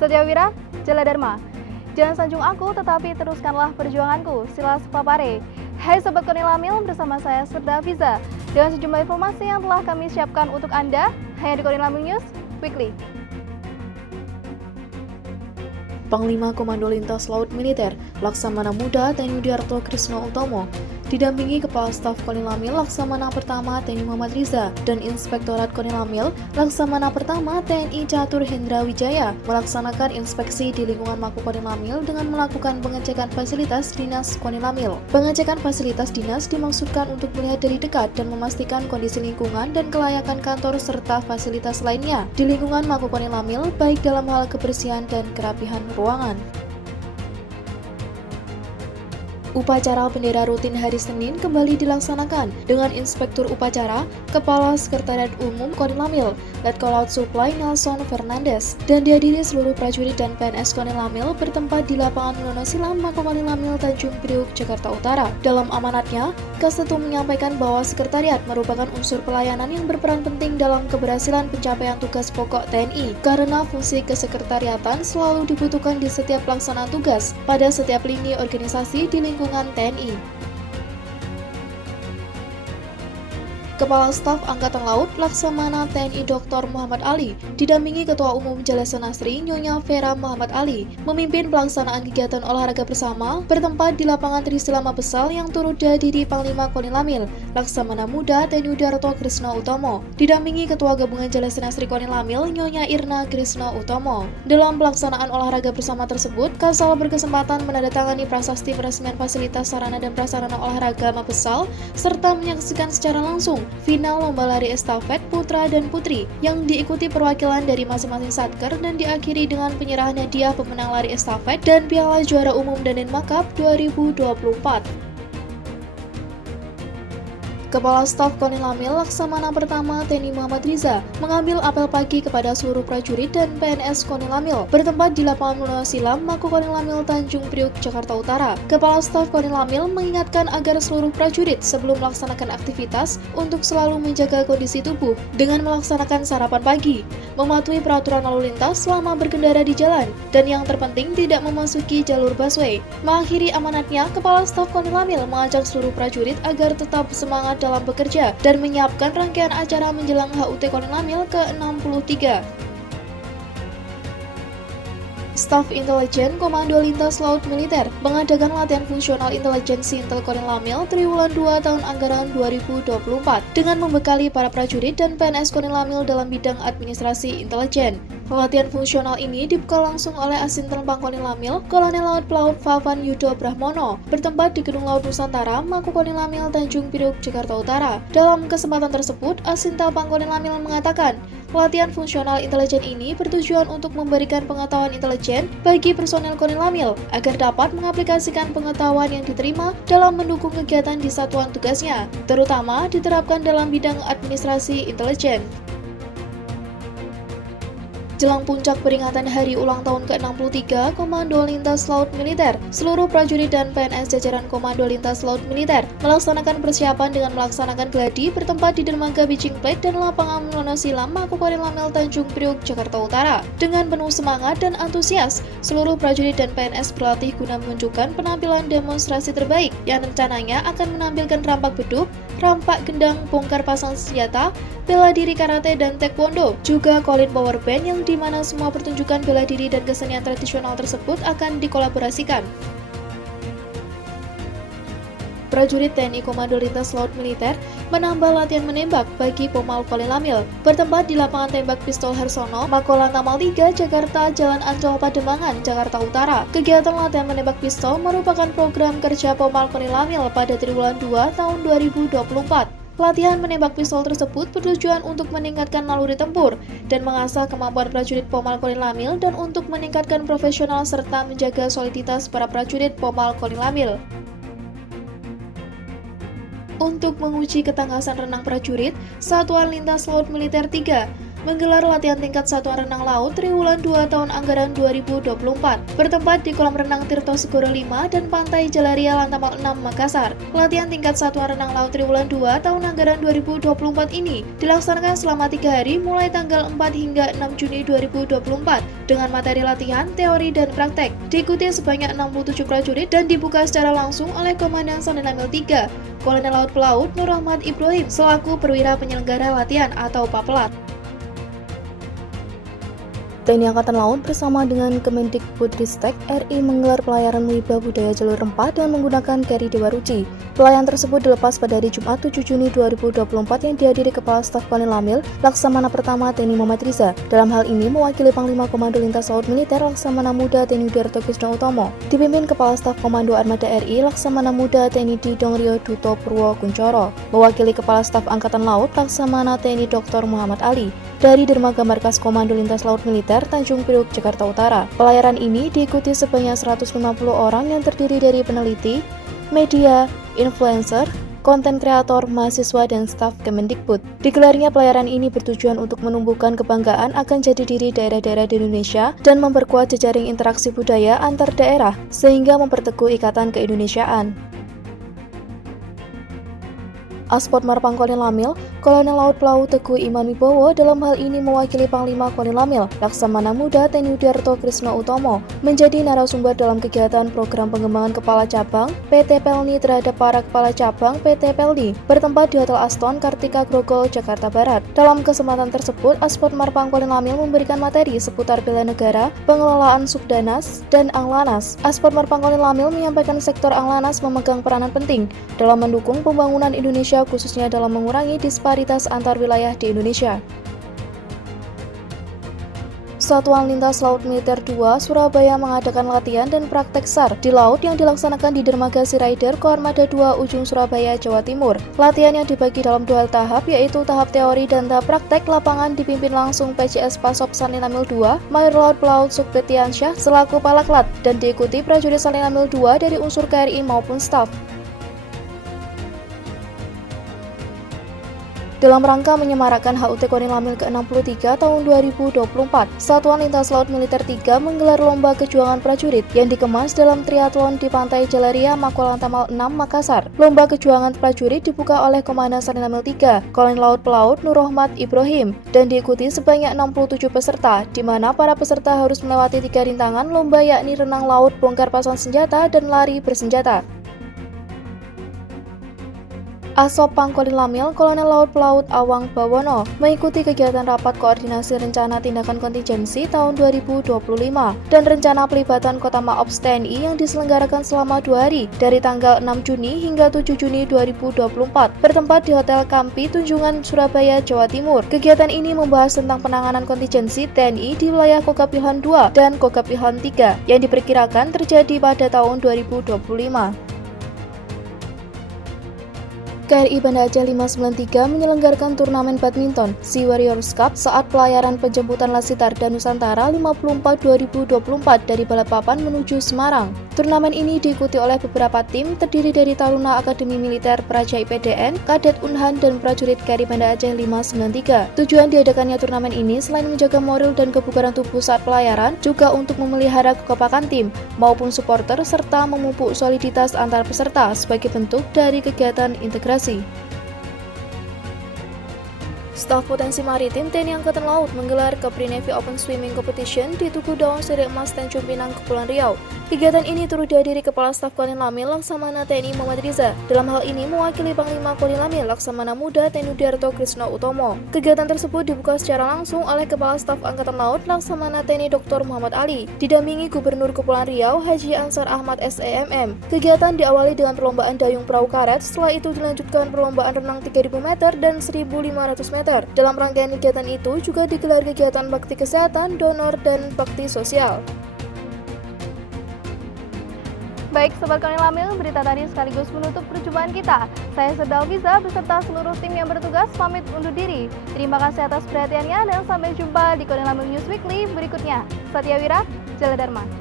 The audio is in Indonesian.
Setyawira, Jala Dharma. Jangan sanjung aku, tetapi teruskanlah perjuanganku. Silas Papare. Hai Sobat Konilamil, bersama saya Serda Fiza. Dengan sejumlah informasi yang telah kami siapkan untuk Anda, hanya di Konilamil News Weekly. Panglima Komando Lintas Laut Militer Laksamana Muda TNI Yudiarto Krisno Utomo didampingi Kepala Staf Konilamil Laksamana Pertama TNI Muhammad Riza dan Inspektorat Konilamil Laksamana Pertama TNI Catur Hendra Wijaya melaksanakan inspeksi di lingkungan Mako Konilamil dengan melakukan pengecekan fasilitas dinas Konilamil. Pengecekan fasilitas dinas dimaksudkan untuk melihat dari dekat dan memastikan kondisi lingkungan dan kelayakan kantor serta fasilitas lainnya di lingkungan Mako Konilamil, baik dalam hal kebersihan dan kerapihan ruangan. Upacara bendera rutin hari Senin kembali dilaksanakan dengan Inspektur Upacara Kepala Sekretariat Umum Konilamil Letkol Laut Supply Nelson Fernandes dan dihadiri seluruh prajurit dan PNS Konilamil bertempat di lapangan Nono Silam Mako Konilamil Tanjung Priuk, Jakarta Utara. Dalam amanatnya, Kassetum menyampaikan bahwa Sekretariat merupakan unsur pelayanan yang berperan penting dalam keberhasilan pencapaian tugas pokok TNI karena fungsi kesekretariatan selalu dibutuhkan di setiap pelaksanaan tugas pada setiap lini organisasi di lingkungan TNI. Kepala Staf Angkatan Laut Laksamana TNI Dr. Muhammad Ali didampingi Ketua Umum Jalasa Nasri Nyonya Vera Muhammad Ali memimpin pelaksanaan kegiatan olahraga bersama bertempat di lapangan Trisila Mabesal yang turut dihadiri Panglima Konilamil Laksamana Muda TNI Yudiarto Krisno Utomo didampingi Ketua Gabungan Jalasa Nasri Konilamil Nyonya Irna Krisno Utomo. Dalam pelaksanaan olahraga bersama tersebut, Kasal berkesempatan menandatangani prasasti peresmian fasilitas sarana dan prasarana olahraga Mabesal serta menyaksikan secara langsung final lomba lari estafet putra dan putri yang diikuti perwakilan dari masing-masing satker dan diakhiri dengan penyerahan hadiah pemenang lari estafet dan piala juara umum Danenma Cup 2024. Kepala Staf Konilamil Laksamana Pertama TNI Muhammad Riza mengambil apel pagi kepada seluruh prajurit dan PNS Konilamil bertempat di lapangan Nono Silam Mako Konilamil Tanjung Priuk, Jakarta Utara. Kepala Staf Konilamil mengingatkan agar seluruh prajurit sebelum melaksanakan aktivitas untuk selalu menjaga kondisi tubuh dengan melaksanakan sarapan pagi, mematuhi peraturan lalu lintas selama berkendara di jalan, dan yang terpenting tidak memasuki jalur busway. Mengakhiri amanatnya, Kepala Staf Konilamil mengajak seluruh prajurit agar tetap semangat dalam bekerja dan menyiapkan rangkaian acara menjelang HUT Konilamil ke-63. Staf Intelijen Komando Lintas Laut Militer mengadakan latihan fungsional intelijensi Intel Konilamil triwulan 2 tahun anggaran 2024 dengan membekali para prajurit dan PNS Konilamil dalam bidang administrasi intelijen. Latihan fungsional ini dibuka langsung oleh Asintel Pang Konilamil Kolonel Laut Pelaut Vavan Yudo Brahmono bertempat di Gedung Laut Nusantara Mako Konilamil Tanjung Priuk, Jakarta Utara. Dalam kesempatan tersebut, Asintel Pang Konilamil mengatakan, latihan fungsional intelijen ini bertujuan untuk memberikan pengetahuan intelijen bagi personel Konilamil agar dapat mengaplikasikan pengetahuan yang diterima dalam mendukung kegiatan di satuan tugasnya, terutama diterapkan dalam bidang administrasi intelijen. Jelang puncak peringatan hari ulang tahun ke-63 Komando Lintas Laut Militer, seluruh prajurit dan PNS jajaran Komando Lintas Laut Militer melaksanakan persiapan dengan melaksanakan gladi bertempat di dermaga Beijing Plate dan lapangan Nono Silam Mako Konilamil Tanjung Priuk, Jakarta Utara. Dengan penuh semangat dan antusias, seluruh prajurit dan PNS berlatih guna menunjukkan penampilan demonstrasi terbaik yang rencananya akan menampilkan rampak beduk, rampak gendang, bongkar pasang senjata, bela diri karate dan taekwondo, juga Kolin Power Band yang di mana semua pertunjukan bela diri dan kesenian tradisional tersebut akan dikolaborasikan. Prajurit TNI Komando Lintas Laut Militer menambah latihan menembak bagi Pomal Konilamil bertempat di lapangan tembak pistol Harsono, Mako Lantamal 3, Jakarta, Jalan Ancol Pademangan, Jakarta Utara. Kegiatan latihan menembak pistol merupakan program kerja Pomal Konilamil pada triwulan 2 tahun 2024. Latihan menembak pistol tersebut bertujuan untuk meningkatkan naluri tempur dan mengasah kemampuan prajurit Pomal Konilamil dan untuk meningkatkan profesional serta menjaga soliditas para prajurit Pomal Konilamil. Untuk menguji ketangkasan renang prajurit, Satuan Lintas Laut Militer 3 menggelar latihan tingkat satuan renang laut triwulan 2 tahun anggaran 2024 bertempat di kolam renang Tirto Segoro 5 dan Pantai Jalaria Lantamal 6 Makassar. Latihan tingkat satuan renang laut triwulan 2 tahun anggaran 2024 ini dilaksanakan selama 3 hari mulai tanggal 4 hingga 6 Juni 2024 dengan materi latihan, teori, dan praktek. Diikuti sebanyak 67 prajurit dan dibuka secara langsung oleh Komandan Sanenamil 3, Kolonel Laut Pelaut Nurrahmat Ibrahim selaku perwira penyelenggara latihan atau Papelat. TNI Angkatan Laut bersama dengan Kemendikbudristek RI menggelar pelayaran Wibah Budaya Jalur Rempah dengan menggunakan KRI Dewa Ruci. Pelayaran tersebut dilepas pada hari Jumat 7 Juni 2024 yang dihadiri Kepala Staf Kolonel Lamil Laksamana Pertama TNI Muhammad Riza. Dalam hal ini mewakili Panglima Komando Lintas Laut Militer Laksamana Muda TNI Udiarto Krisno Utomo, dipimpin Kepala Staf Komando Armada RI Laksamana Muda TNI Didong Rio Duto Purwo Kuncoro, mewakili Kepala Staf Angkatan Laut Laksamana TNI Dr. Muhammad Ali dari Dermaga Markas Komando Lintas Laut Militer Tanjung Priok, Jakarta Utara. Pelayaran ini diikuti sebanyak 150 orang yang terdiri dari peneliti, media, influencer, konten kreator, mahasiswa, dan staf Kemendikbud. Digelarnya pelayaran ini bertujuan untuk menumbuhkan kebanggaan akan jati diri daerah-daerah di Indonesia dan memperkuat jejaring interaksi budaya antar daerah sehingga memperteguh ikatan keindonesiaan. Aspot Marpang Kolonel Lamil, Kolonel Laut Pelaut Teguh Iman Wibowo dalam hal ini mewakili Panglima Kolonel Lamil Laksamana Muda TNI Udiarto Krisno Utomo menjadi narasumber dalam kegiatan program pengembangan Kepala Cabang PT Pelni terhadap para Kepala Cabang PT Pelni bertempat di Hotel Aston Kartika Grogol, Jakarta Barat. Dalam kesempatan tersebut, Aspot Marpang Kolonel Lamil memberikan materi seputar bela negara, pengelolaan Subdanas, dan Anglanas. Aspot Marpang Kolonel Lamil menyampaikan sektor Anglanas memegang peranan penting dalam mendukung pembangunan Indonesia khususnya dalam mengurangi disparitas antar wilayah di Indonesia. Satuan Lintas Laut Militer 2 Surabaya mengadakan latihan dan praktek SAR di laut yang dilaksanakan di Dermaga Sea Rider Koarmada 2 Ujung Surabaya, Jawa Timur. Latihan yang dibagi dalam 2 tahap yaitu tahap teori dan tahap praktek lapangan dipimpin langsung PJS Pasop Sanenamil 2 Mayor Laut Pelaut Sukretiansyah selaku Palaklat dan diikuti prajurit Sanenamil 2 dari unsur KRI maupun staf. Dalam rangka menyemarakkan HUT Kolonel Lamil ke-63 tahun 2024, Satuan Lintas Laut Militer 3 menggelar lomba kejuangan prajurit yang dikemas dalam triathlon di Pantai Jalaria, Makolantamal 6, Makassar. Lomba kejuangan prajurit dibuka oleh Komandan Sanenamil 3, Kolonel Laut Pelaut Nurrahmat Ibrahim, dan diikuti sebanyak 67 peserta, di mana para peserta harus melewati 3 rintangan lomba yakni renang laut, bongkar pasang senjata, dan lari bersenjata. Asop Pangkolin Lamil, Kolonel Laut Pelaut Awang Bawono, mengikuti kegiatan rapat koordinasi rencana tindakan kontingensi tahun 2025 dan rencana pelibatan Kota Maops TNI yang diselenggarakan selama 2 hari dari tanggal 6 Juni hingga 7 Juni 2024 bertempat di Hotel Kampi Tunjungan, Surabaya, Jawa Timur. Kegiatan ini membahas tentang penanganan kontingensi TNI di wilayah Kokapilhan 2 dan Kokapilhan 3 yang diperkirakan terjadi pada tahun 2025. KRI Banda Aceh 593 menyelenggarakan turnamen badminton Sea Warriors Cup saat pelayaran penjemputan Lasitar dan Nusantara 54 2024 dari Balikpapan menuju Semarang. Turnamen ini diikuti oleh beberapa tim terdiri dari Taruna Akademi Militer Praja IPDN, Kadet Unhan, dan prajurit KRI Banda Aceh 593. Tujuan diadakannya turnamen ini selain menjaga moral dan kebugaran tubuh saat pelayaran, juga untuk memelihara kekompakan tim maupun supporter serta memupuk soliditas antar peserta sebagai bentuk dari kegiatan integrasi. Staf Potensi Maritim TNI Angkatan Laut menggelar Capri Navy Open Swimming Competition di Tugu Daun Seri Emas Tanjung Pinang, Kepulauan Riau. Kegiatan ini turut dihadiri Kepala Staf Kolonel Lamil Laksamana TNI Muhammad Riza. Dalam hal ini mewakili Panglima Kolonel Lamil Laksamana Muda TNI Udiarto Krisno Utomo. Kegiatan tersebut dibuka secara langsung oleh Kepala Staf Angkatan Laut Laksamana TNI Dr. Muhammad Ali, didampingi Gubernur Kepulauan Riau Haji Ansar Ahmad SEMM. Kegiatan diawali dengan perlombaan dayung perahu karet, setelah itu dilanjutkan perlombaan renang 3.000 meter dan 1.500 meter. Dalam rangkaian kegiatan itu juga digelar kegiatan bakti kesehatan, donor, dan bakti sosial. Baik, Sobat Kolonel Lamil, berita tadi sekaligus menutup perjumpaan kita. Saya Sedal Viza beserta seluruh tim yang bertugas pamit undur diri. Terima kasih atas perhatiannya dan sampai jumpa di Kolonel Lamil News Weekly berikutnya. Satya Wira, Jala Dharma.